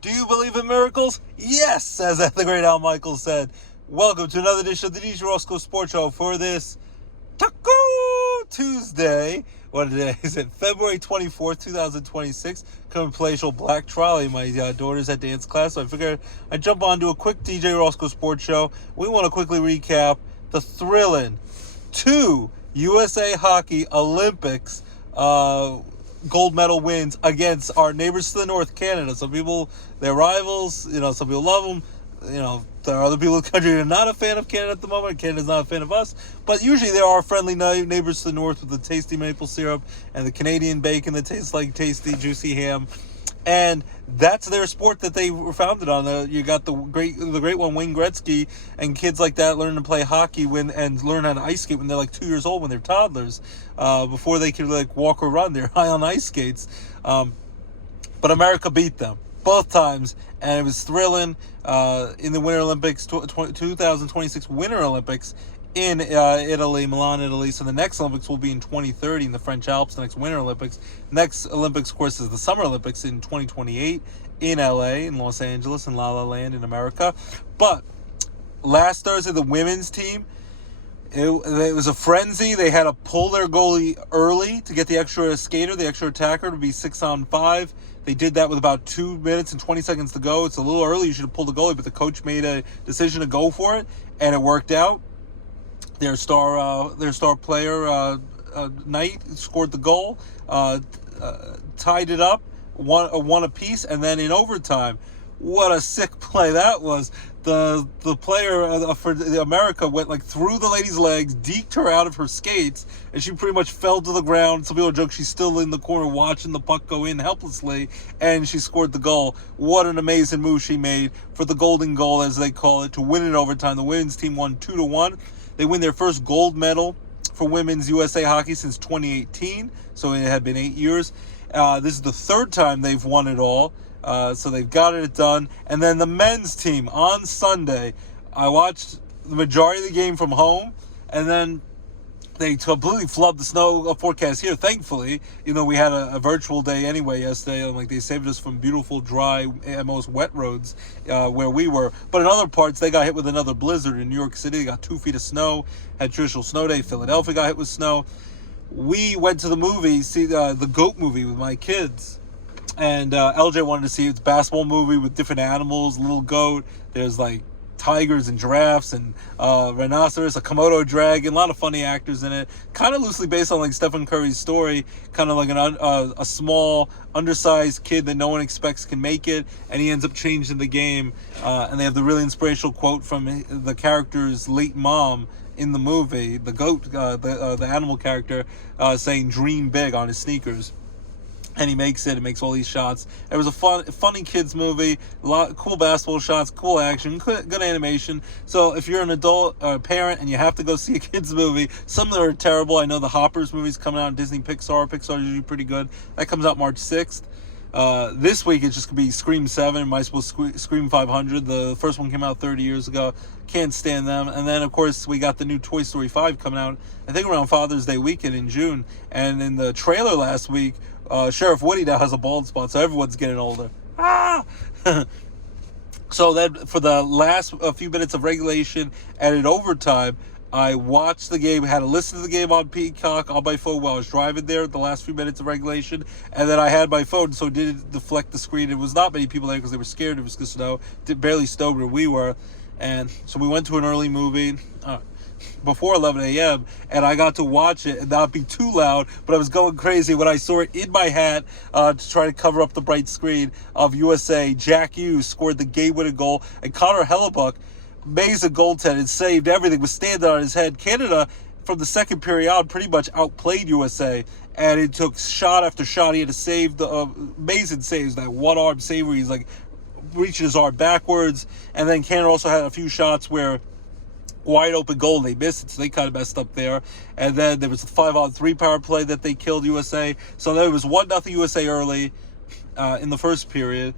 Do you believe in miracles? Yes, as the great Al Michaels said. Welcome to another edition of the DJ Roscoe Sports Show for this Taco Tuesday. What day is it? February 24th, 2026. Coming palatial Black Trolley. My daughter's at dance class, so I figured I'd jump on to a quick DJ Roscoe Sports Show. We want to quickly recap the thrilling 2 USA Hockey Olympics gold medal wins against our neighbors to the north, Canada. Some people, they're rivals, some people love them. There are other people in the country who are not a fan of Canada at the moment. Canada's not a fan of us. But usually there are friendly neighbors to the north with the tasty maple syrup and the Canadian bacon that tastes like tasty, juicy ham. And that's their sport that they were founded on. You got the great one, Wayne Gretzky, and kids like that learn to play hockey and learn how to ice skate when they're like 2 years old, when they're toddlers, before they can walk or run. They're high on ice skates. But America beat them both times, and it was thrilling. In the Winter Olympics, 2026 Winter Olympics in Italy, Milan, Italy. So the next Olympics will be in 2030 in the French Alps, the next Winter Olympics. Next Olympics, of course, is the Summer Olympics in 2028 in LA, in Los Angeles, in La La Land in America. But last Thursday, the women's team, it was a frenzy. They had to pull their goalie early to get the extra skater, the extra attacker, to be 6-on-5. They did that with about 2 minutes and 20 seconds to go. It's a little early. You should have pulled the goalie, but the coach made a decision to go for it, and it worked out. Their star player, Knight, scored the goal, tied it up, one apiece, and then in overtime, what a sick play that was. The player for America went through the lady's legs, deked her out of her skates, and she pretty much fell to the ground. Some people joke she's still in the corner watching the puck go in helplessly, and she scored the goal. What an amazing move she made for the golden goal, as they call it, to win in overtime. The women's team won 2-1. They win their first gold medal for women's USA hockey since 2018, so it had been 8 years. This is the third time they've won it all. So they've got it done. And then the men's team on Sunday, I watched the majority of the game from home, and then they completely flubbed the snow forecast here, thankfully. We had a virtual day anyway yesterday, and they saved us from beautiful, dry, and most wet roads where we were. But in other parts, they got hit with another blizzard. In New York City, they got 2 feet of snow, had traditional snow day. Philadelphia got hit with snow. We went to the movie, see the GOAT movie with my kids. And LJ wanted to see it. It's a basketball movie with different animals, little goat. There's tigers and giraffes and rhinoceros, a Komodo dragon, a lot of funny actors in it. Kind of loosely based on Stephen Curry's story, kind of like a small, undersized kid that no one expects can make it, and he ends up changing the game. And they have the really inspirational quote from the character's late mom in the movie, the goat, the animal character, saying "Dream big" on his sneakers. And he makes it. He makes all these shots. It was a funny kids movie. A lot of cool basketball shots, cool action, good animation. So if you're an adult or a parent and you have to go see a kids movie, some of them are terrible. I know the Hoppers movie's coming out on Disney Pixar. Pixar is usually pretty good. That comes out March 6th. This week it's just going to be Scream 7 and My Scream 500. The first one came out 30 years ago. Can't stand them. And then, of course, we got the new Toy Story 5 coming out, I think, around Father's Day weekend in June. And in the trailer last week, Sheriff Woody now has a bald spot, so everyone's getting older. So then, for the last few minutes of regulation and in overtime, I watched the game, had to listen to the game on Peacock on my phone while I was driving there, the last few minutes of regulation, and then I had my phone, so it didn't deflect the screen. It was not many people there because they were scared it was going to snow. It barely snowed where we were, and so we went to an early movie before 11 a.m., and I got to watch it and not be too loud, but I was going crazy when I saw it in my hat to try to cover up the bright screen of USA. Jack Hughes scored the game-winning goal, and Connor Hellebuck, amazing goaltender, saved everything, was standing on his head. Canada, from the second period on, pretty much outplayed USA, and it took shot after shot. He had to save the amazing saves, that one-arm save where he's reaching his arm backwards, and then Canada also had a few shots where wide open goal, they missed it, so they kind of messed up there. And then there was a 5-on-3 power play that they killed USA. So there was 1-0 USA early in the first period.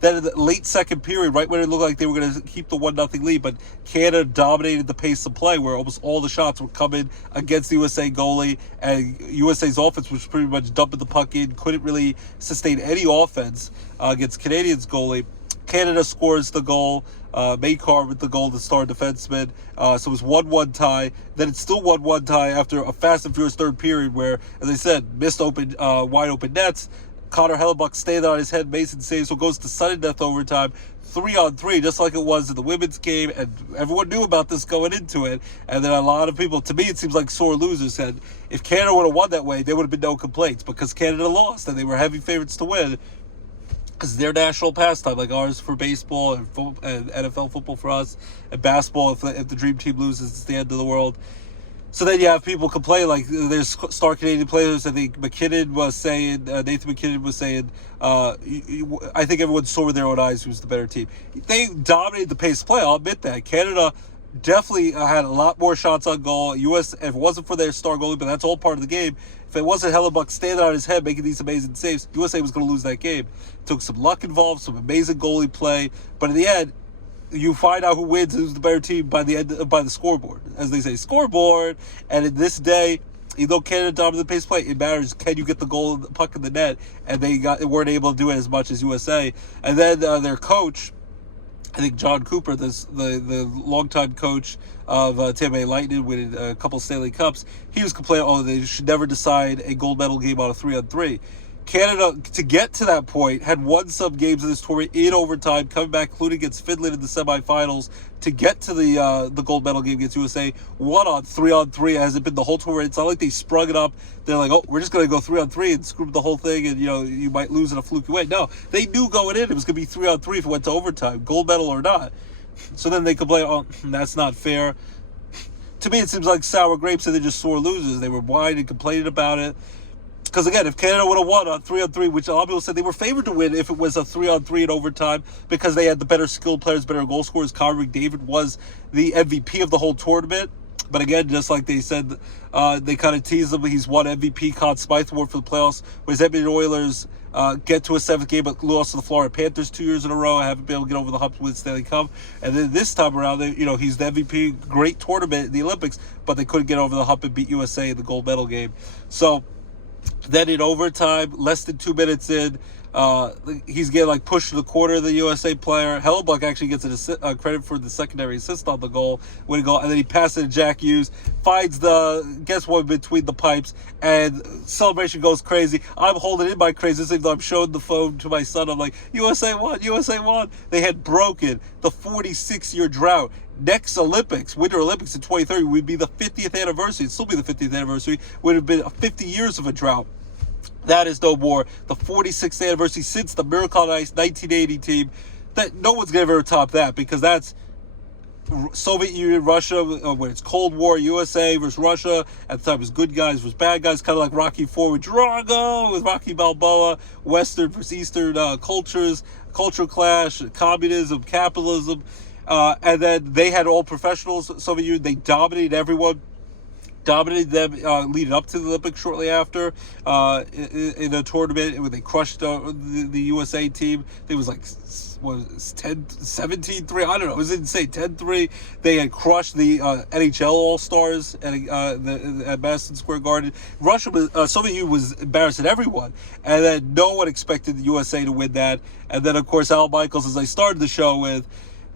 Then in the late second period, right when it looked like they were going to keep the 1-0 lead, but Canada dominated the pace of play where almost all the shots were coming against the USA goalie, and USA's offense was pretty much dumping the puck in, couldn't really sustain any offense against Canadians' goalie. Canada scores the goal. Makar with the goal to start defenseman. So it was 1-1 tie. Then it's still 1-1 tie after a fast and furious third period where, as I said, missed wide open nets. Connor Hellebuck stayed on his head, Mason saves, so it goes to sudden death overtime, 3-on-3, just like it was in the women's game, and everyone knew about this going into it. And then a lot of people, to me, it seems like sore losers, said if Canada would have won that way, there would have been no complaints because Canada lost and they were heavy favorites to win. Because their national pastime, like ours for baseball and NFL football for us, and basketball, if the dream team loses, it's the end of the world. So then you have people complain, like there's star Canadian players. I think McKinnon was saying, Nathan McKinnon was saying, I think everyone saw with their own eyes who's the better team. They dominated the pace of play, I'll admit that. Canada definitely had a lot more shots on goal. US, if it wasn't for their star goalie, but that's all part of the game. If it wasn't Hellebuck standing on his head making these amazing saves, USA was going to lose that game. Took some luck involved, some amazing goalie play, but in the end, you find out who wins, who's the better team by the scoreboard, as they say, scoreboard. And in this day, even though Canada dominated the pace play, it matters can you get the goal, the puck in the net, and they weren't able to do it as much as USA. And then their coach, I think John Cooper, the longtime coach of Tampa Bay Lightning, winning a couple Stanley Cups, he was complaining, they should never decide a gold medal game on a 3-on-3. Canada, to get to that point, had won some games in this tournament in overtime, coming back, including against Finland in the semifinals, to get to the gold medal game against USA. 3-on-3 hasn't been the whole tournament. It's not like they sprung it up. They're like, we're just going to go 3-on-3 and screw up the whole thing, and you might lose in a fluky way. No, they knew going in it was going to be 3-on-3 if it went to overtime, gold medal or not. So then they complain, that's not fair. To me, it seems like sour grapes, and they're just sore losers. They were whining and complaining about it. Because, again, if Canada would have won on 3-on-3, which a lot of people said they were favored to win if it was a 3-on-3 in overtime because they had the better skilled players, better goal scorers. Connor McDavid was the MVP of the whole tournament. But, again, just like they said, they kind of teased him. He's won MVP Conn Smythe Award for the playoffs, whereas Edmonton Oilers get to a seventh game but lost to the Florida Panthers 2 years in a row. Haven't been able to get over the hump with Stanley Cup. And then this time around, he's the MVP, great tournament in the Olympics, but they couldn't get over the hump and beat USA in the gold medal game. So then in overtime, less than 2 minutes in, he's getting pushed to the corner of the USA player. Hellebuck actually gets credit for the secondary assist on the goal, winning goal, and then he passes it to Jack Hughes, finds gets one between the pipes, and celebration goes crazy. I'm holding in my crazy, even though I'm showing the phone to my son. I'm like, USA won, USA won. They had broken the 46-year drought. Next Olympics, Winter Olympics in 2030, would be the 50th anniversary. It'd still be the 50th anniversary. Would have been 50 years of a drought. That is no more. The 46th anniversary since the Miracle on Ice 1980 team. That no one's going to ever top that, because that's Soviet Union, Russia, when it's Cold War, USA versus Russia. At the time, it was good guys versus bad guys, kind of like Rocky IV with Drago, with Rocky Balboa, Western versus Eastern cultures, cultural clash, communism, capitalism. And then they had all professionals, Soviet Union. They dominated everyone. Dominated them leading up to the Olympics shortly after in a tournament when they crushed the USA team. It was 17-3. I don't know. It was insane. 10-3. They had crushed the NHL All-Stars at Madison Square Garden. Soviet Union was embarrassing everyone. And then no one expected the USA to win that. And then, of course, Al Michaels, as I started the show with,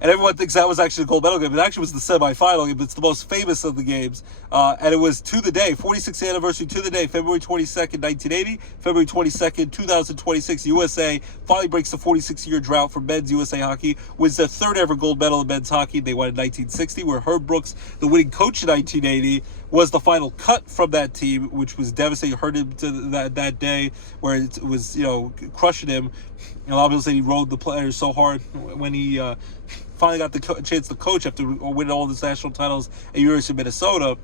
and everyone thinks that was actually the gold medal game. It actually was the semifinal game, but it's the most famous of the games. And it was to the day, 46th anniversary to the day, February 22nd, 1980, February 22nd, 2026. USA finally breaks the 46-year drought for men's USA hockey, wins their third ever gold medal in men's hockey. They won in 1960, where Herb Brooks, the winning coach in 1980, was the final cut from that team, which was devastating. Hurt him to that day, where it was, crushing him. And a lot of people say he rode the players so hard when he finally got the chance to coach after winning all these national titles at University of Minnesota.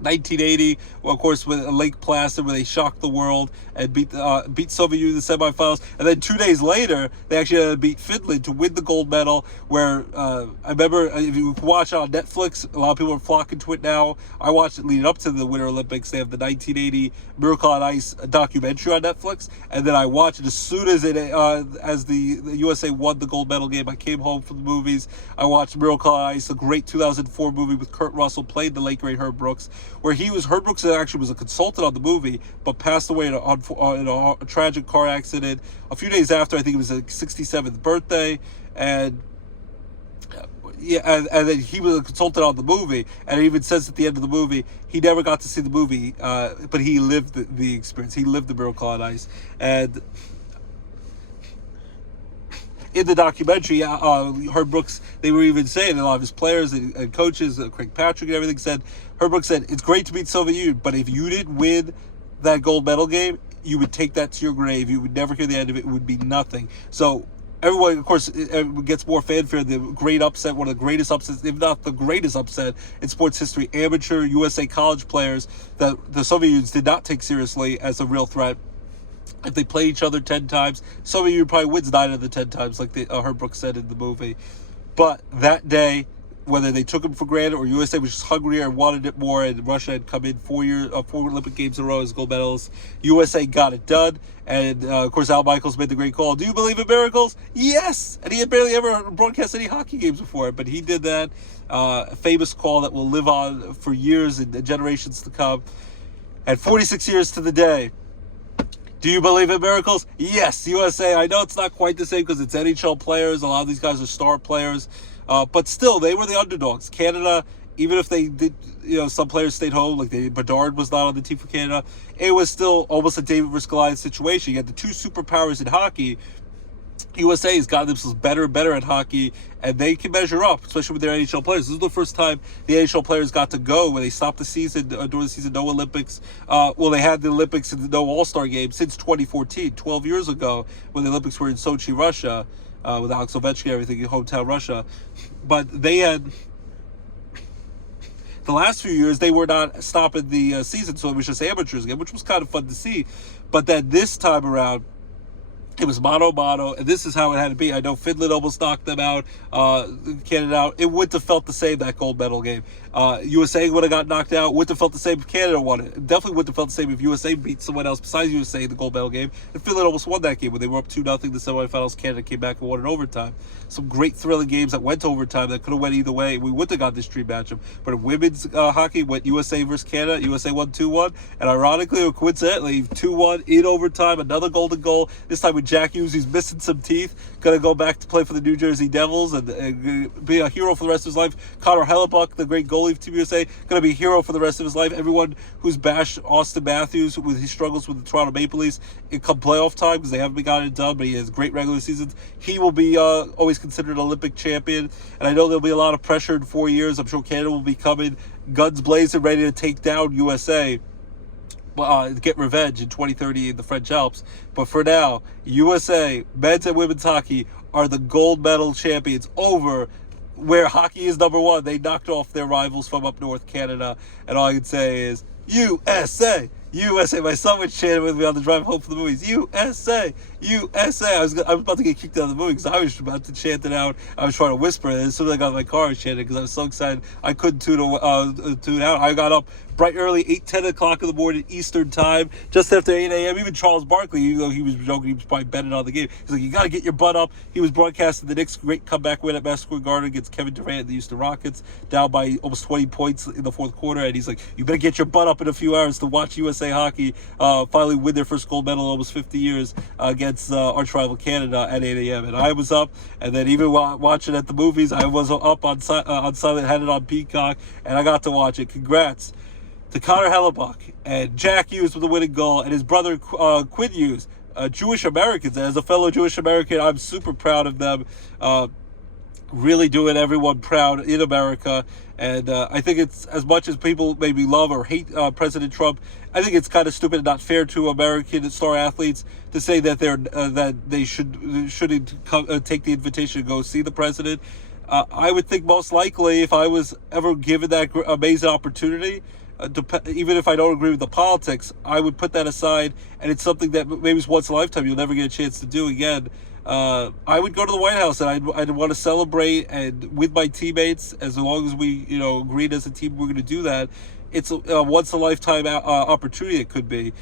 1980, well, of course, with Lake Placid, where they shocked the world and beat Soviet Union in the semifinals. And then 2 days later, they actually had to beat Finland to win the gold medal, where I remember, if you watch it on Netflix, a lot of people are flocking to it now. I watched it leading up to the Winter Olympics. They have the 1980 Miracle on Ice documentary on Netflix, and then I watched it as soon as the USA won the gold medal game. I came home from the movies. I watched Miracle on Ice, a great 2004 movie with Kurt Russell, played the late great Herb Brooks, where Herb Brooks actually was a consultant on the movie, but passed away in a tragic car accident a few days after. I think it was his 67th birthday, and and then he was a consultant on the movie, and it even says at the end of the movie he never got to see the movie, but he lived the experience. He lived the Miracle on Ice, and in the documentary, Herb Brooks, they were even saying, a lot of his players and coaches, Craig Patrick and everything said, Herb Brooks said, it's great to beat Soviet Union, but if you didn't win that gold medal game, you would take that to your grave. You would never hear the end of it. It would be nothing. So everyone, of course, it gets more fanfare. The great upset, one of the greatest upsets, if not the greatest upset in sports history, amateur USA college players that the Soviet Union did not take seriously as a real threat. If they play each other 10 times, Soviet Union probably wins 9 of the 10 times, like Herb Brooks said in the movie. But that day, whether they took him for granted or USA was just hungrier and wanted it more, and Russia had come in 4 Olympic Games in a row as gold medalists, USA got it done. And, of course, Al Michaels made the great call. Do you believe in miracles? Yes! And he had barely ever broadcast any hockey games before, but he did that. A famous call that will live on for years and generations to come. And 46 years to the day. Do you believe in miracles? Yes, USA. I know it's not quite the same because it's NHL players. A lot of these guys are star players. But still, they were the underdogs. Canada, even if they did, some players stayed home, like Bedard was not on the team for Canada, it was still almost a David versus Goliath situation. You had the two superpowers in hockey. USA has gotten themselves better and better at hockey, and they can measure up, especially with their NHL players. This is the first time the NHL players got to go when they stopped the season, during the season, no Olympics. They had the Olympics and no All-Star game since 2014, 12 years ago, when the Olympics were in Sochi, Russia, with Alex Ovechkin and everything in hometown Russia. But they had... The last few years, they were not stopping the season, so it was just amateurs again, which was kind of fun to see. But then this time around, it was mano-mano, and this is how it had to be. I know Finland almost knocked them out, Canada out. It wouldn't have felt the same, that gold medal game. USA would have got knocked out. Wouldn't have felt the same if Canada won it. Definitely wouldn't have felt the same if USA beat someone else besides USA in the gold medal game. And Finland almost won that game when they were up 2-0 the semifinals. Canada came back and won in overtime. Some great thrilling games that went to overtime that could have went either way. We wouldn't have got this dream matchup. But in women's hockey, went USA versus Canada. USA won 2-1. And ironically or coincidentally, 2-1 in overtime. Another golden goal. This time with Jack Hughes, who's missing some teeth. Going to go back to play for the New Jersey Devils and be a hero for the rest of his life. Connor Hellebuck, the great goalie of Team USA, going to be a hero for the rest of his life. Everyone who's bashed Austin Matthews with his struggles with the Toronto Maple Leafs in come playoff time, because they haven't gotten it done, but he has great regular seasons. He will be always considered an Olympic champion. And I know there'll be a lot of pressure in 4 years. I'm sure Canada will be coming guns blazing, ready to take down USA. Get revenge in 2030 in the French Alps. But for now, USA, men's and women's hockey, are the gold medal champions over where hockey is number one. They knocked off their rivals from up north, Canada. And all I can say is, USA! USA. My son was chanting with me on the drive home from the movies. USA! USA! I was about to get kicked out of the movie because I was about to chant it out. I was trying to whisper it. And as soon as I got in my car, I was chanting because I was so excited. I couldn't tune out. I got up bright early, 10 o'clock in the morning Eastern time, just after 8 a.m. Even Charles Barkley, even though he was joking, he was probably betting on the game. He's like, you got to get your butt up. He was broadcasting the Knicks' great comeback win at Madison Square Garden against Kevin Durant and the Houston Rockets, down by almost 20 points in the fourth quarter. And he's like, you better get your butt up in a few hours to watch USA hockey finally win their first gold medal in almost 50 years against arch rival Canada at 8 a.m. And I was up, and then even watching at the movies, I was up on Silent, had it on Peacock, and I got to watch it. Congrats to Connor Hellebuck and Jack Hughes with the winning goal, and his brother Quinn Hughes, Jewish Americans. As a fellow Jewish American, I'm super proud of them. Really doing everyone proud in America. And I think it's, as much as people maybe love or hate President Trump, I think it's kind of stupid and not fair to American star athletes to say that they shouldn't take the invitation to go see the president. I would think most likely, if I was ever given that amazing opportunity, even if I don't agree with the politics, I would put that aside, and it's something that maybe it's once in a lifetime you'll never get a chance to do again. I would go to the White House, and I'd want to celebrate and with my teammates, as long as we agreed as a team we're going to do that. It's a once in a lifetime opportunity. It could be.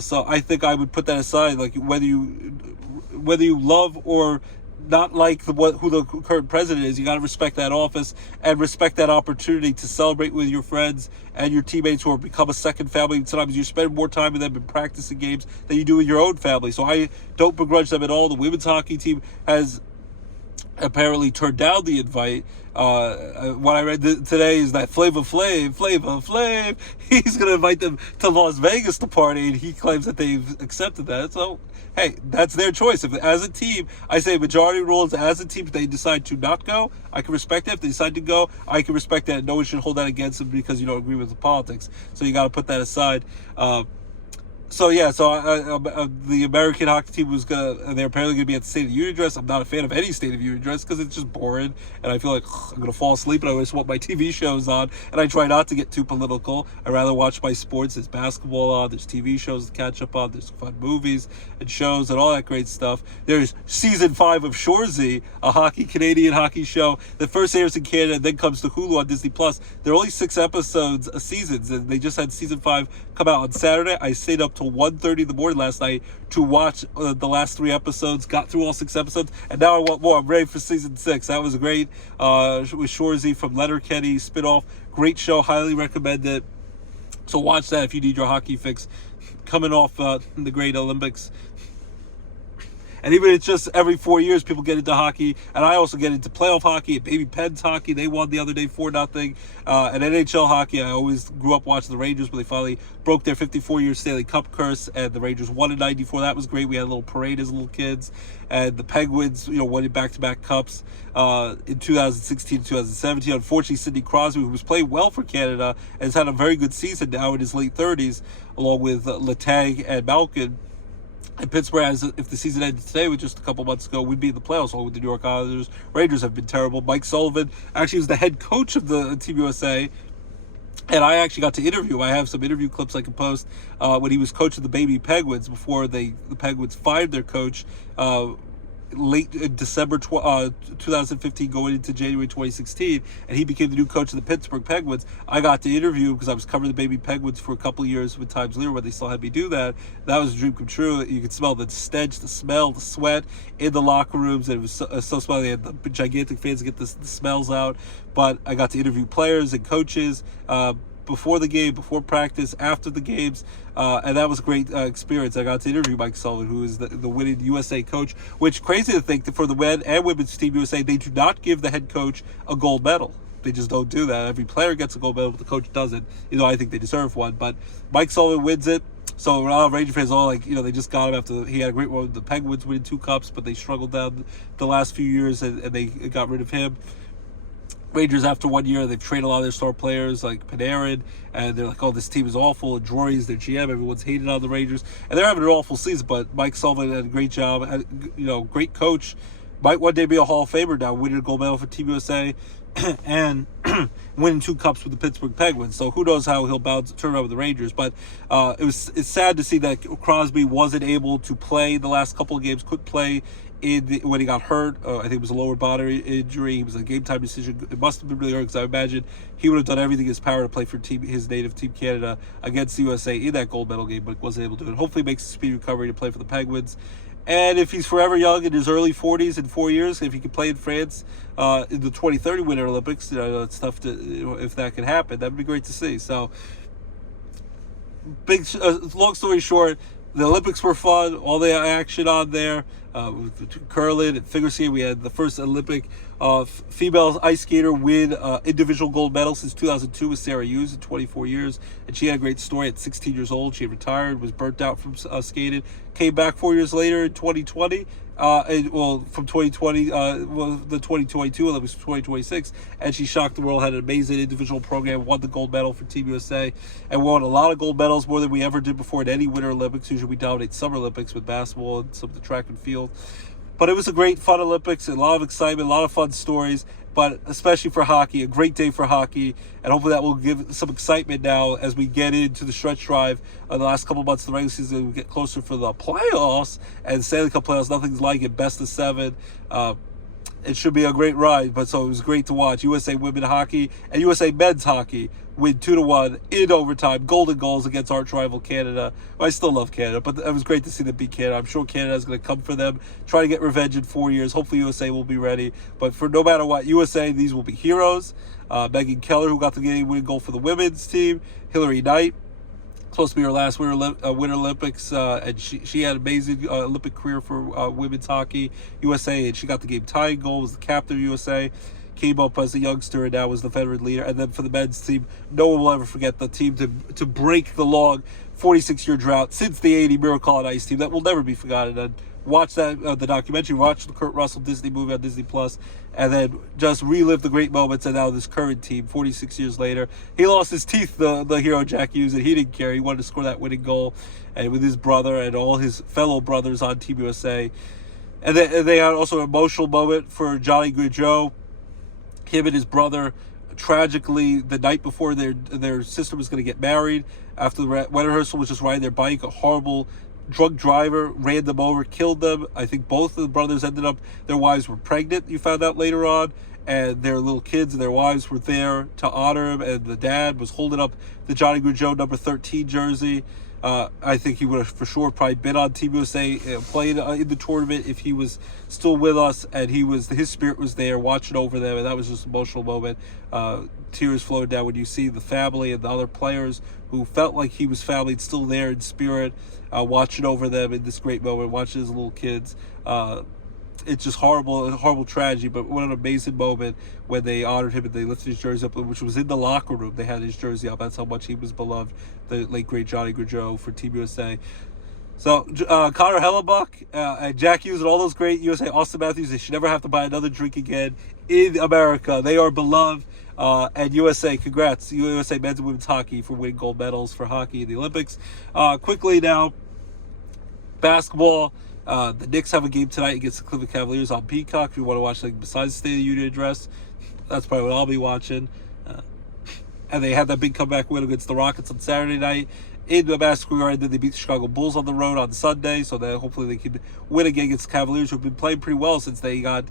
So I think I would put that aside. Like whether you love or not like who the current president is, you got to respect that office and respect that opportunity to celebrate with your friends and your teammates who have become a second family. Sometimes you spend more time with them in practicing games than you do with your own family. So I don't begrudge them at all. The women's hockey team has apparently turned down the invite. What I read today is that Flava Flav, he's going to invite them to Las Vegas to party, and he claims that they've accepted that. So, hey, that's their choice. If as a team, I say majority rules, as a team, if they decide to not go, I can respect it. If they decide to go, I can respect that. No one should hold that against them because you don't agree with the politics. So you got to put that aside. So the American hockey team they're apparently going to be at the State of the Union address. I'm not a fan of any State of the Union address because it's just boring, and I feel like I'm going to fall asleep, and I just want my TV shows on, and I try not to get too political. I rather watch my sports. There's basketball on, there's TV shows to catch up on, there's fun movies and shows and all that great stuff. There's season 5 of Shoresy, a Canadian hockey show that first airs in Canada and then comes to Hulu on Disney+. There are only 6 episodes a season, and they just had season 5 come out on Saturday. I stayed up till 1:30 in the morning last night to watch the last 3 episodes, got through all 6 episodes, and now I want more. I'm ready for season 6. That was great. With Shoresy from Letterkenny spinoff. Great show. Highly recommend it. So watch that if you need your hockey fix. Coming off the great Olympics. And even it's just every 4 years, people get into hockey. And I also get into playoff hockey and Baby Pens hockey. They won the other day 4-0. And NHL hockey, I always grew up watching the Rangers, but they finally broke their 54-year Stanley Cup curse. And the Rangers won in 94. That was great. We had a little parade as little kids. And the Penguins, won in back-to-back cups in 2016 and 2017. Unfortunately, Sidney Crosby, who was playing well for Canada, has had a very good season now in his late 30s, along with Letang and Malkin. And Pittsburgh, if the season ended today, with just a couple months ago, we'd be in the playoffs along with the New York Islanders. Rangers have been terrible. Mike Sullivan actually was the head coach of the Team USA, and I actually got to interview him. I have some interview clips I can post when he was coaching the Baby Penguins before the Penguins fired their coach late in December 2015 going into January 2016, and he became the new coach of the Pittsburgh Penguins. I got to interview him because I was covering the Baby Penguins for a couple of years with Times Leader when they still had me do that. That was a dream come true. You could smell the stench, the smell, the sweat in the locker rooms, and it was so smelly. They had the gigantic fans to get the smells out. But I got to interview players and coaches before the game, before practice, after the games, and that was a great experience. I got to interview Mike Sullivan, who is the winning USA coach, which crazy to think that for the men and women's Team USA, they do not give the head coach a gold medal. They just don't do that. Every player gets a gold medal, but the coach doesn't. I think they deserve one, but Mike Sullivan wins it. So Ranger fans all they just got him after he had a great run with the Penguins winning 2 cups, but they struggled down the last few years, and they got rid of him. Rangers, after 1 year, they've traded a lot of their star players like Panarin, and they're like, oh, this team is awful. And Drury's their GM. Everyone's hated on the Rangers, and they're having an awful season. But Mike Sullivan had a great job, great coach. Might one day be a Hall of Famer now, winning a gold medal for Team USA, and winning 2 cups with the Pittsburgh Penguins. So who knows how he'll turn around with the Rangers. But it's sad to see that Crosby wasn't able to play the last couple of games, couldn't play when he got hurt. I think it was a lower body injury. It was a game-time decision. It must have been really hurt because I imagine he would have done everything in his power to play for his native Team Canada against the USA in that gold medal game, but wasn't able to do it. Hopefully makes a speedy recovery to play for the Penguins. And if he's forever young in his early 40s in 4 years, if he could play in France in the 2030 Winter Olympics, it's tough to, if that could happen, that would be great to see. So, long story short, the Olympics were fun, all the action on there. Curling and figure skating. We had the first Olympic female ice skater win individual gold medal since 2002 with Sarah Hughes in 24 years. And she had a great story. At 16 years old, she had retired, was burnt out from skating, came back 4 years later in 2020. From 2020, the 2022 Olympics, 2026, and she shocked the world, had an amazing individual program, won the gold medal for Team USA, and won a lot of gold medals, more than we ever did before in any Winter Olympics. Usually we dominate Summer Olympics with basketball and some of the track and field. But it was a great, fun Olympics, a lot of excitement, a lot of fun stories. but especially for hockey, a great day for hockey, and hopefully that will give some excitement now as we get into the stretch drive of the last couple months of the regular season. We get closer for the playoffs and Stanley Cup playoffs. Nothing's like it. Best of 7. It should be a great ride, but so it was great to watch. USA women hockey and USA men's hockey win 2-1 in overtime. Golden goals against arch rival Canada. Well, I still love Canada, but it was great to see them beat Canada. I'm sure Canada is going to come for them, try to get revenge in 4 years. Hopefully USA will be ready. But for no matter what, USA, these will be heroes. Megan Keller, who got the game-winning goal for the women's team. Hillary Knight, supposed to be her last Winter Olympics, and she had an amazing Olympic career for women's hockey. USA, and she got the game-tying goal, was the captain of USA. Came up as a youngster and now was the veteran leader. And then for the men's team, no one will ever forget the team to break the long 46-year drought since the 80 Miracle on Ice team. That will never be forgotten. And watch that the documentary, watch the Kurt Russell Disney movie on Disney Plus, and then just relive the great moments. And now this current team, 46 years later, he lost his teeth, the hero Jack Hughes, and he didn't care. He wanted to score that winning goal, and with his brother and all his fellow brothers on Team USA. And they had also an emotional moment for Johnny Gaudreau. Him and his brother, tragically, the night before their sister was going to get married, after the wedding rehearsal, was just riding their bike. A horrible drunk driver ran them over, killed them. I think both of the brothers ended up, their wives were pregnant, you found out later on, and their little kids and their wives were there to honor him, and the dad was holding up the Johnny Gaudreau number 13 jersey. I think he would have for sure probably been on Team USA, playing in the tournament if he was still with us, and his spirit was there watching over them, and that was just an emotional moment. Tears flowed down when you see the family and the other players who felt like he was family still there in spirit, watching over them in this great moment, watching his little kids. It's just horrible, a horrible tragedy, but what an amazing moment when they honored him and they lifted his jersey up, which was in the locker room. They had his jersey up. That's how much he was beloved, the late, great Johnny Gaudreau for Team USA. So, Connor Hellebuck and Jack Hughes and all those great USA, Austin Matthews, they should never have to buy another drink again in America. They are beloved. And USA, congrats, USA men's and women's hockey for winning gold medals for hockey in the Olympics. Quickly now, basketball. The Knicks have a game tonight against the Cleveland Cavaliers on Peacock. If you want to watch something besides the State of the Union address, that's probably what I'll be watching. And they had that big comeback win against the Rockets on Saturday night in the Madison Square Garden. Then they beat the Chicago Bulls on the road on Sunday, so that hopefully they can win again against the Cavaliers, who have been playing pretty well since they got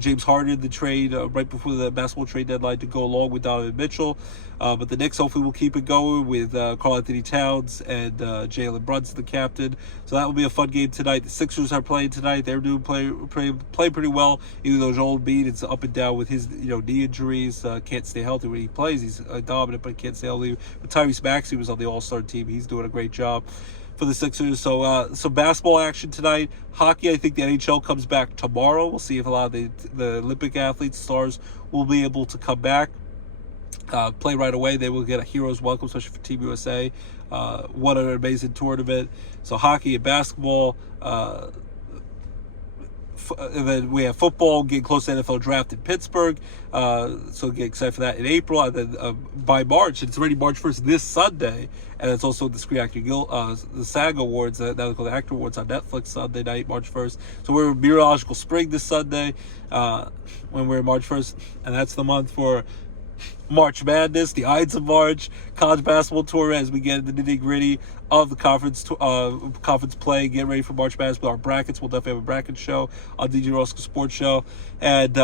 James Harden, the trade right before the basketball trade deadline, to go along with Donovan Mitchell. But the Knicks hopefully will keep it going with Karl Anthony Towns and Jalen Brunson, the captain. So that will be a fun game tonight. The Sixers are playing tonight. They're doing play pretty well, even though Joel Embiid is up and down with his knee injuries. Can't stay healthy when he plays. He's dominant, but can't stay healthy. But Tyrese Maxey was on the All-Star team. He's doing a great job for the Sixers. So basketball action tonight. Hockey, I think the NHL comes back tomorrow. We'll see if a lot of the Olympic athletes, stars, will be able to come back. Play right away. They will get a hero's welcome, especially for Team USA. What an amazing tournament. So hockey and basketball. And then we have football, getting close to the NFL draft in Pittsburgh. So get excited for that in April. And then by March, it's already March 1st this Sunday. And it's also the Screen Actor Guild, the SAG Awards, that they call the Actor Awards on Netflix Sunday night, March 1st. So we're in Meteorological Spring this Sunday when we're in March 1st. And that's the month for March Madness, the Ides of March, college basketball tournament, as we get into the nitty-gritty of the conference play, get ready for March Madness with our brackets. We'll definitely have a bracket show on DJ Roscoe Sports Show. And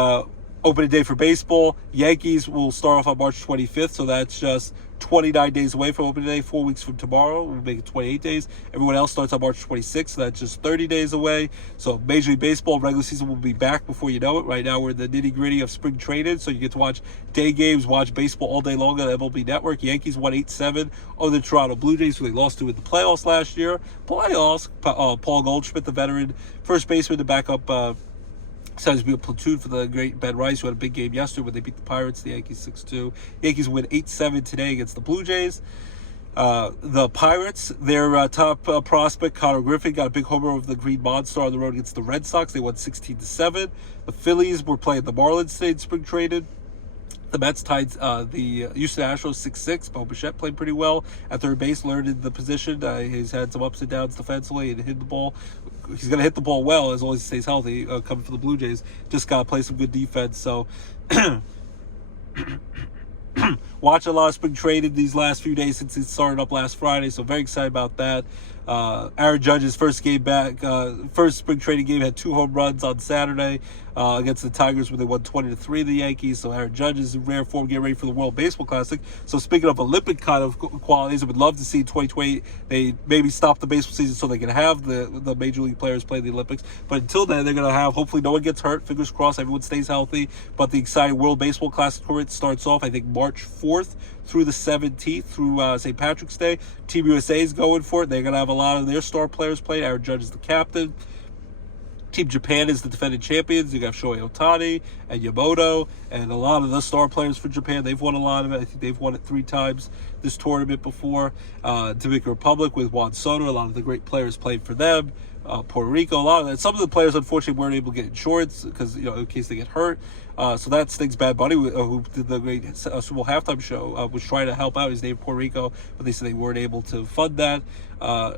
opening day for baseball, Yankees will start off on March 25th, so that's just 29 days away from opening day, 4 weeks from tomorrow. We'll make it 28 days. Everyone else starts on March 26th, so that's just 30 days away. So Major League Baseball regular season will be back before you know it. Right now we're in the nitty-gritty of spring training, so you get to watch day games, watch baseball all day long on the MLB Network. Yankees won 8-7 over the Toronto Blue Jays, who they lost to in the playoffs last year. Paul Goldschmidt, the veteran first baseman, to back up Sounds to be a platoon for the great Ben Rice, who had a big game yesterday when they beat the Pirates, the Yankees 6-2. Yankees win 8-7 today against the Blue Jays. The Pirates, their top prospect, Connor Griffin, got a big homer over the Green Monster on the road against the Red Sox. They won 16-7. The Phillies were playing the Marlins today in spring training. The Mets tied the Houston Astros 6-6. Bo Bichette played pretty well at third base, learned the position. He's had some ups and downs defensively and hit the ball. He's going to hit the ball well as long as he stays healthy coming for the Blue Jays. Just got to play some good defense. So watch a lot of spring training these last few days since it started up last Friday. So very excited about that. Aaron Judge's first game back, first spring training game, had 2 home runs on Saturday against the Tigers when they won 20-3 the Yankees. So Aaron Judge is in rare form getting ready for the World Baseball Classic. So speaking of Olympic kind of qualities, I would love to see 2020 they maybe stop the baseball season so they can have the major league players play the Olympics. But until then, they're going to have, hopefully no one gets hurt, fingers crossed, everyone stays healthy. But the exciting World Baseball Classic tournament starts off, I think, March 4th through the 17th, through St. Patrick's Day. Team USA is going for it. They're going to have a lot of their star players playing. Aaron Judge is the captain. Team Japan is the defending champions. You got Shohei Ohtani and Yamamoto, and a lot of the star players for Japan. They've won a lot of it. I think they've won it 3 times this tournament before. Dominican Republic with Juan Soto. A lot of the great players played for them. Puerto Rico, a lot of that. Some of the players, unfortunately, weren't able to get insurance because, in case they get hurt. So that stings. Bad Bunny, who did the great Super Bowl halftime show, was trying to help out his native Puerto Rico, but they said they weren't able to fund that.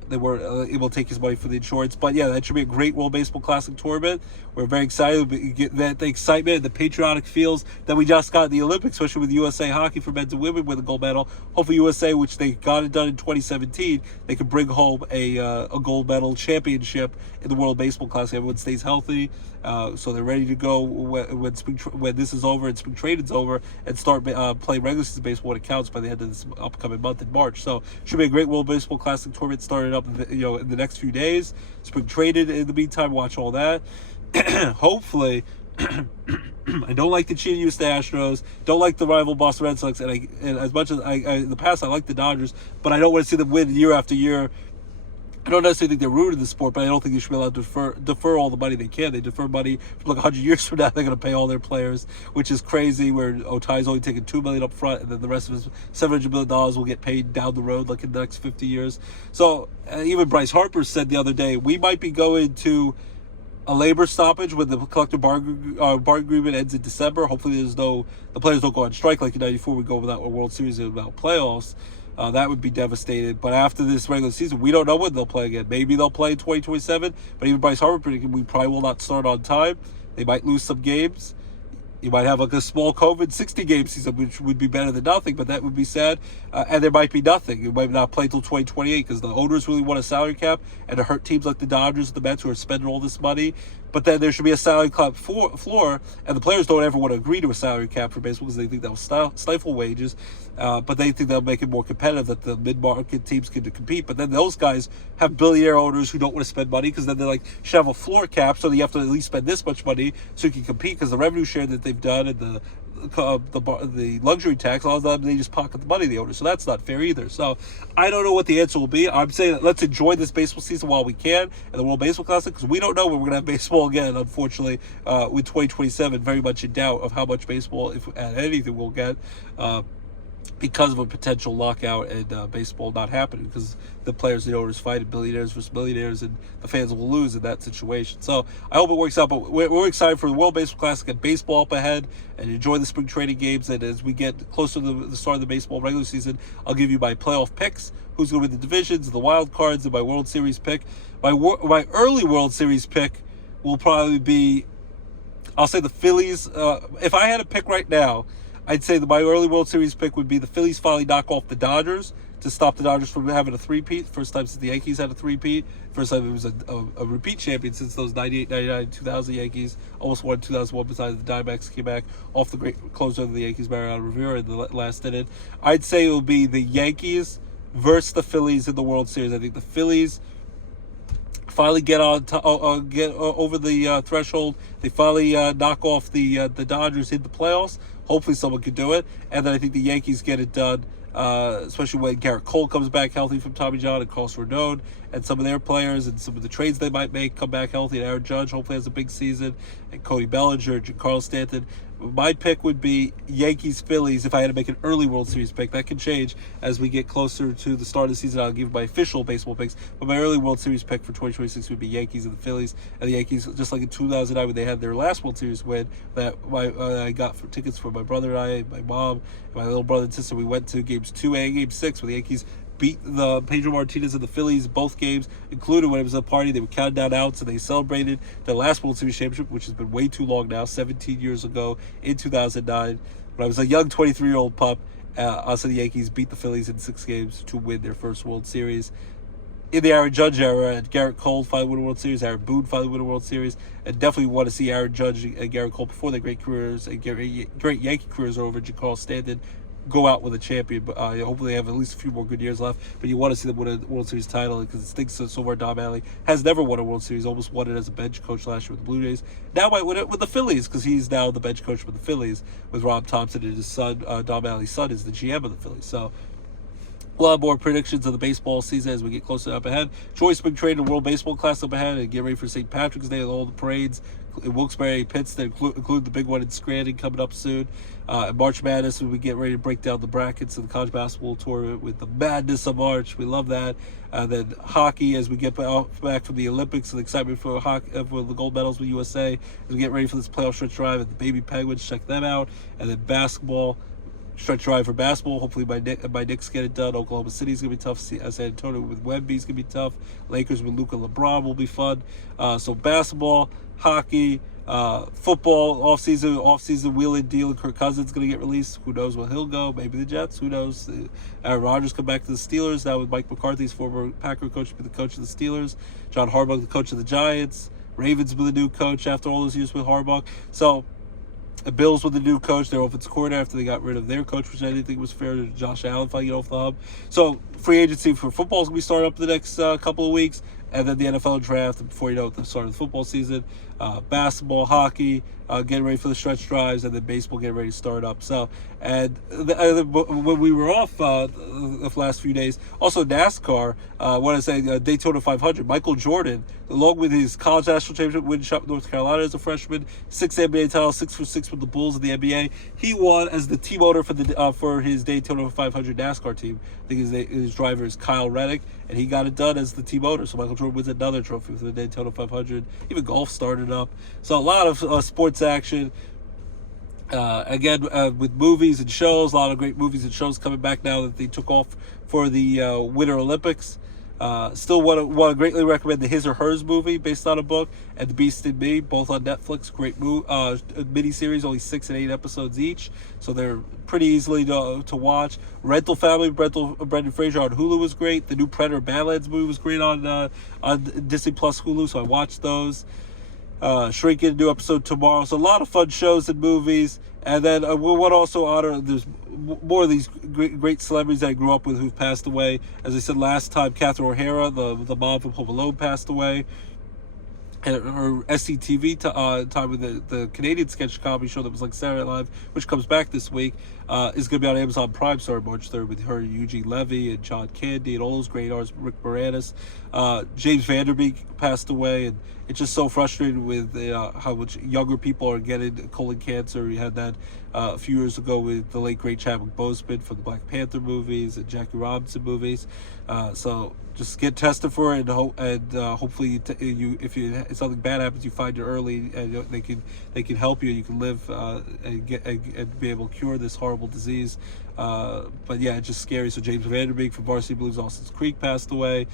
They weren't able to take his money for the insurance. But yeah, that should be a great World Baseball Classic tournament. We're very excited to get that the excitement, the patriotic feels that we just got in the Olympics, especially with USA hockey for men and women with a gold medal. Hopefully USA, which they got it done in 2017, they can bring home a gold medal championship in the World Baseball Classic. Everyone stays healthy, so they're ready to go when this is over and spring training's over, and start playing regular season baseball when it counts by the end of this upcoming month in March. So should be a great World Baseball Classic tournament starting up in the next few days. Spring training in the meantime, watch all that. Hopefully, I don't like the cheating Houston Astros, don't like the rival Boston Red Sox, and as much as I in the past I like the Dodgers, but I don't want to see them win year after year. I don't necessarily think they're ruining the sport, but I don't think they should be allowed to defer all the money they can. They defer money from like 100 years from now. They're going to pay all their players, which is crazy. Where Otai's only taking $2 million up front, and then the rest of his $700 million will get paid down the road, like in the next 50 years. So even Bryce Harper said the other day, we might be going to a labor stoppage when the collective bargaining agreement ends in December. Hopefully, the players don't go on strike like in '94. We go without a World Series and without playoffs. That would be devastating. But after this regular season, we don't know when they'll play again. Maybe they'll play in 2027. But even Bryce Harper predicted we probably will not start on time. They might lose some games. You might have like a small COVID 60-game season, which would be better than nothing, but that would be sad. And there might be nothing. You might not play until 2028 because the owners really want a salary cap, and to hurt teams like the Dodgers and the Mets who are spending all this money. But then there should be a salary cap floor, and the players don't ever want to agree to a salary cap for baseball because they think that will stifle wages. But they think that'll make it more competitive, that the mid-market teams can compete. But then those guys have billionaire owners who don't want to spend money because then they're like, should have a floor cap so that you have to at least spend this much money so you can compete, because the revenue share that they've done and the luxury tax, a lot of them, they just pocket the money, the owners. So that's not fair either. So I don't know what the answer will be. I'm saying that let's enjoy this baseball season while we can and the World Baseball Classic, because we don't know when we're going to have baseball again, unfortunately, with 2027 very much in doubt of how much baseball, if anything, we'll get. Because of a potential lockout and baseball not happening, because the players and the owners fight, billionaires versus millionaires, and the fans will lose in that situation. So I hope it works out, but we're excited for the World Baseball Classic and baseball up ahead, and enjoy the spring training games. And as we get closer to the start of the baseball regular season, I'll give you my playoff picks, who's going to win the divisions, the wild cards, and my World Series pick. My early World Series pick will probably be, I'll say the Phillies. If I had a pick right now, I'd say that my early World Series pick would be the Phillies finally knock off the Dodgers to stop the Dodgers from having a three-peat. First time since the Yankees had a three-peat. First time it was a repeat champion since those 98, 99, 2000 Yankees. Almost won 2001 besides the Diamondbacks came back off the great closer of the Yankees, Mariano Rivera, in the last inning. I'd say it will be the Yankees versus the Phillies in the World Series. I think the Phillies finally get over the threshold. They finally knock off the Dodgers in the playoffs. Hopefully someone can do it. And then I think the Yankees get it done, especially when Garrett Cole comes back healthy from Tommy John and Carlos Rodon. and some of their players and some of the trades they might make come back healthy. And Aaron Judge hopefully has a big season, and Cody Bellinger, Giancarlo Stanton. My pick would be Yankees-Phillies if I had to make an early World Series pick. That can change as we get closer to the start of the season. I'll give my official baseball picks. But my early World Series pick for 2026 would be Yankees and the Phillies. And the Yankees, just like in 2009 when they had their last World Series win, that I got tickets for my brother and I, my mom, and my little brother and sister. We went to games 2 and game 6 where the Yankees beat the Pedro Martinez and the Phillies, both games, including when it was a party. They were counting down outs, and they celebrated their last World Series championship, which has been way too long now, 17 years ago in 2009. When I was a young 23-year-old pup, us and the Yankees beat the Phillies in 6 games to win their first World Series. In the Aaron Judge era, and Garrett Cole finally won a World Series, Aaron Boone finally won a World Series, and definitely want to see Aaron Judge and Garrett Cole before their great careers and great Yankee careers are over. Giancarlo Stanton go out with a champion, but hopefully they have at least a few more good years left. But you want to see them win a World Series title because it stinks so far. Dom Alley has never won a World Series, almost won it as a bench coach last year with the Blue Jays. Now might win it with the Phillies because he's now the bench coach with the Phillies with Rob Thompson, and his son, Dom Alley's son, is the GM of the Phillies. So we'll have more predictions of the baseball season as we get closer up ahead. Choice Spring Trade and World Baseball Classic up ahead, and get ready for St. Patrick's Day and all the parades in Wilkes-Barre, Pitts, that include the big one in Scranton coming up soon. March Madness, when we get ready to break down the brackets of the college basketball tournament with the madness of March. We love that. Then hockey, as we get back from the Olympics and the excitement for for the gold medals with USA, as we get ready for this playoff stretch drive, and the Baby Penguins, check them out. And then basketball, stretch drive for basketball. Hopefully my Knicks get it done. Oklahoma City's going to be tough. San Antonio with Wemby's going to be tough. Lakers with Luka LeBron will be fun. So basketball, hockey, football, off-season wheeling deal. Kirk Cousins going to get released. Who knows where he'll go? Maybe the Jets. Who knows? Aaron Rodgers come back to the Steelers. Now with Mike McCarthy's former Packer coach be the coach of the Steelers. John Harbaugh, the coach of the Giants. Ravens with the new coach after all those years with Harbaugh. So the Bills with the new coach, their offensive coordinator, after they got rid of their coach, which I didn't think was fair to Josh Allen finally get off the hub. So free agency for football is going to be starting up in the next couple of weeks. And then the NFL draft, and before you know it, the start of the football season. Basketball, hockey, getting ready for the stretch drives, and then baseball getting ready to start up. So, and when we were off the last few days, also NASCAR, I want to say Daytona 500, Michael Jordan, along with his college national championship win shot with North Carolina as a freshman, 6 NBA titles, 6 for 6 with the Bulls in the NBA. He won as the team owner for his Daytona 500 NASCAR team. I think his driver is Kyle Reddick, and he got it done as the team owner. So Michael Jordan wins another trophy for the Daytona 500. Even golf started up. So a lot of sports action. Again, with movies and shows, a lot of great movies and shows coming back now that they took off for the Winter Olympics. Still want to greatly recommend the His or Hers movie based on a book, and The Beast in Me, both on Netflix. Great miniseries, only 6 and 8 episodes each, so they're pretty easily to watch. Rental Family, Brendan Fraser on Hulu was great. The new Predator Badlands movie was great on Disney Plus Hulu, so I watched those. Shrinking, new episode tomorrow. So a lot of fun shows and movies. And then we want to also honor, there's more of these great celebrities that I grew up with who've passed away. As I said last time, Catherine O'Hara, the mom from Home Alone, passed away. And her SCTV time with the Canadian sketch comedy show that was like Saturday Night Live, which comes back this week, is going to be on Amazon Prime starting March 3rd with her, Eugene Levy, and John Candy, and all those great artists, Rick Moranis. James Vanderbeek passed away, and it's just so frustrating with how much younger people are getting colon cancer. We had that a few years ago with the late great Chadwick Boseman from the Black Panther movies and Jackie Robinson movies. So just get tested for it, and hopefully if something bad happens, you find it early, and they can help you. You can live and be able to cure this horrible disease. But yeah, it's just scary. So James Vanderbeek from Varsity Blues, Dawson's Creek passed away.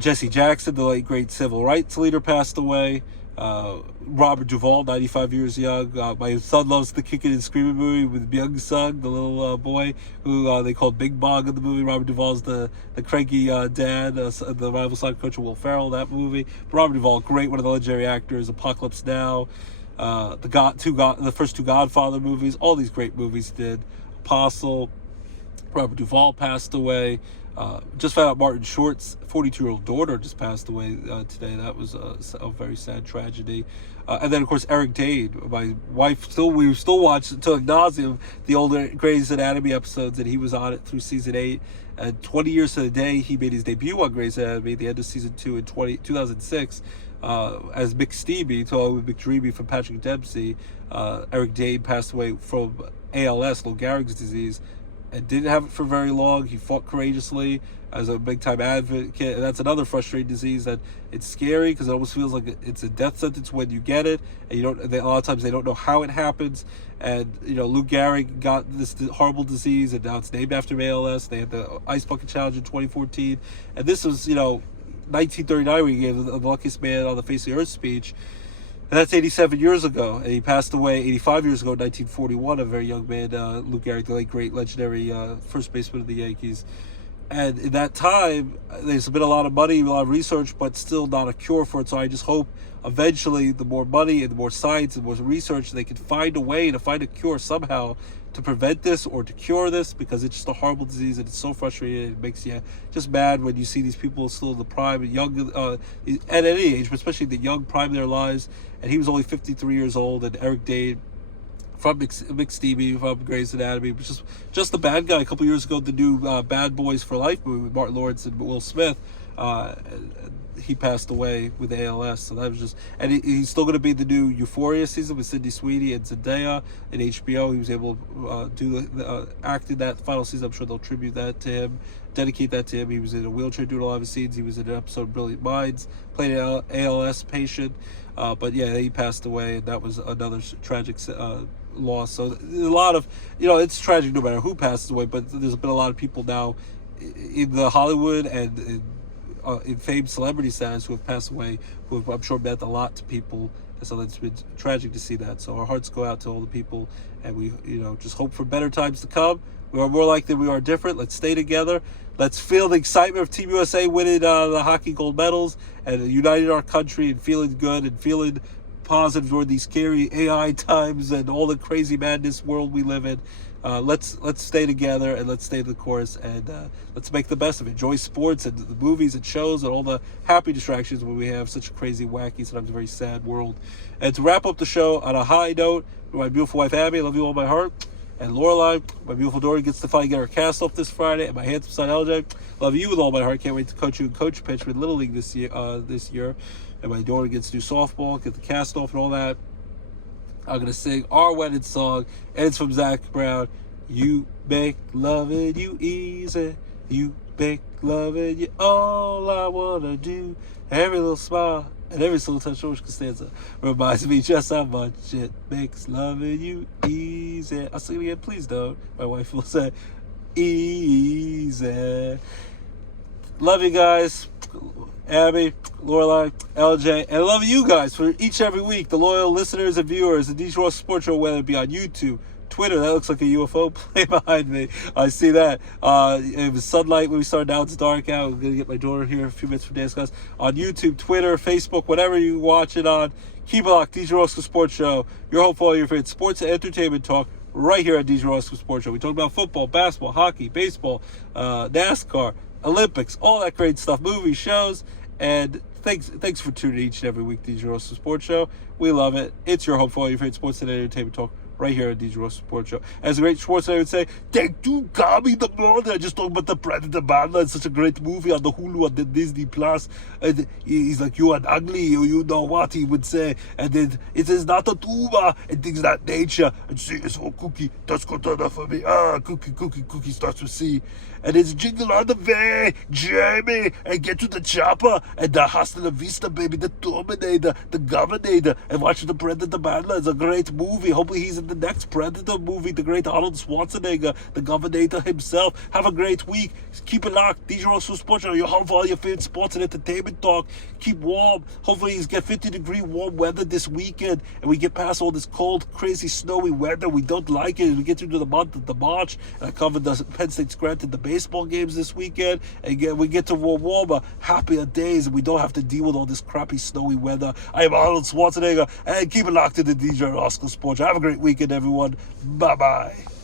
Jesse Jackson, the late great civil rights leader, passed away. Robert Duvall, 95 years young. My son loves the Kickin' and Screaming movie with Young Sung, the little boy who they called Big Bog in the movie. Robert Duvall's the cranky dad, the rival side coach of Will Ferrell, that movie. But Robert Duvall, great, one of the legendary actors. Apocalypse Now, the first two Godfather movies, all these great movies he did. Apostle. Robert Duvall passed away. Just found out Martin Short's 42-year-old daughter just passed away today. That was a very sad tragedy. And then, of course, Eric Dane, my wife, we still watch to ad nauseum the older Grey's Anatomy episodes, and he was on it through season 8. And 20 years to the day, he made his debut on Grey's Anatomy at the end of season 2 in 2006 as McSteamy, told with McDreamy from Patrick Dempsey. Eric Dane passed away from ALS, Lou Gehrig's disease, and didn't have it for very long. He fought courageously as a big-time advocate, and that's another frustrating disease that it's scary because it almost feels like it's a death sentence when you get it, and a lot of times they don't know how it happens. And Lou Gehrig got this horrible disease, and now it's named after ALS. They had the Ice Bucket Challenge in 2014, and this was 1939 when he gave the luckiest man on the face of the earth speech. And that's 87 years ago. And he passed away 85 years ago in 1941, a very young man, Lou Gehrig, the late, great, legendary first baseman of the Yankees. And in that time, there's been a lot of money, a lot of research, but still not a cure for it. So I just hope eventually the more money and the more science and more research, they can find a way to find a cure somehow to prevent this or to cure this, because it's just a horrible disease and it's so frustrating. It makes you just mad when you see these people still in the prime, young, at any age, but especially the young prime of their lives. And he was only 53 years old, and Eric Dane from McSteamy, from Grey's Anatomy, was just the bad guy. A couple years ago, the new Bad Boys for Life movie with Martin Lawrence and Will Smith, he passed away with ALS. So that was just, and he's still going to be the new Euphoria season with Sydney Sweeney and Zendaya in HBO. He was able to do the act in that final season. I'm sure they'll tribute that to him, dedicate that to him. He was in a wheelchair doing a lot of his scenes. He was in an episode of Brilliant Minds, played an ALS patient. But yeah, he passed away, and that was another tragic loss. So a lot of, it's tragic no matter who passes away, but there's been a lot of people now in the Hollywood and in famed celebrity status who have passed away, who have, I'm sure, meant a lot to people. And so it's been tragic to see that. So our hearts go out to all the people, and we, just hope for better times to come. We are more like than we are different. Let's stay together. Let's feel the excitement of Team USA winning the hockey gold medals and uniting our country and feeling good and feeling positive during these scary AI times and all the crazy madness world we live in. Let's stay together, and let's stay the course, and let's make the best of it. Enjoy sports and the movies and shows and all the happy distractions when we have such a crazy, wacky, sometimes very sad world. And to wrap up the show on a high note, my beautiful wife Abby, I love you all my heart. And Lorelai, my beautiful daughter, gets to finally get her cast off this Friday. And my handsome son LJ, love you with all my heart. Can't wait to coach you in coach pitch with Little League this year. And my daughter gets to do softball, get the cast off and all that. I'm gonna sing our wedding song, and it's from Zach Brown. You make loving you easy. You make loving you all I wanna do. Every little smile and every single touch George Costanza reminds me just how much it makes loving you easy. I'll sing it again, please don't. My wife will say, easy. Love you guys. Abby, Lorelai, LJ, and I love you guys for each and every week, the loyal listeners and viewers of the DJ Roscoe Sports Show, whether it be on YouTube, Twitter. That looks like a UFO plane behind me. I see that. It was sunlight when we started. Now it's dark out. I'm going to get my daughter here in a few minutes for dance class. On YouTube, Twitter, Facebook, whatever you watch it on, keep it locked. DJ Roscoe Sports Show, your home for all your favorite sports and entertainment talk right here at DJ Roscoe Sports Show. We talk about football, basketball, hockey, baseball, NASCAR, Olympics, all that great stuff, movies, shows, and thanks for tuning in each and every week, DJ Roscoe Sports Show. We love it. It's your home for all your favorite sports and entertainment talk right here at DJ Roscoe Sports Show. As a great sports fan would say, thank you, Kami the Blonde. I just talked about the Predator Battle. It's such a great movie on the Hulu, on the Disney Plus. And he's like, you are ugly, you know what he would say. And then it is not a tuba, and things of that nature. And C is for cookie, that's good enough for me. Cookie starts with C. And it's jingle all the way, Jamie, and get to the chopper, and the Hasta La Vista, baby, the Terminator, the Governator, and watch the Predator Battle. It's a great movie. Hopefully he's in the next Predator movie, the great Arnold Schwarzenegger, the Governator himself. Have a great week. Keep it locked. DJ Roscoe Sports Show, your home for all your favorite sports and entertainment talk. Keep warm. Hopefully he's get 50-degree warm weather this weekend, and we get past all this cold, crazy, snowy weather. We don't like it. We get into the month of the March, and I covered the Penn State Scranton, the baseball games this weekend, and we get to warmer, happier days, and we don't have to deal with all this crappy, snowy weather. I am Arnold Schwarzenegger, and keep it locked to the DJ Roscoe Sports Show. Have a great weekend, everyone. Bye-bye.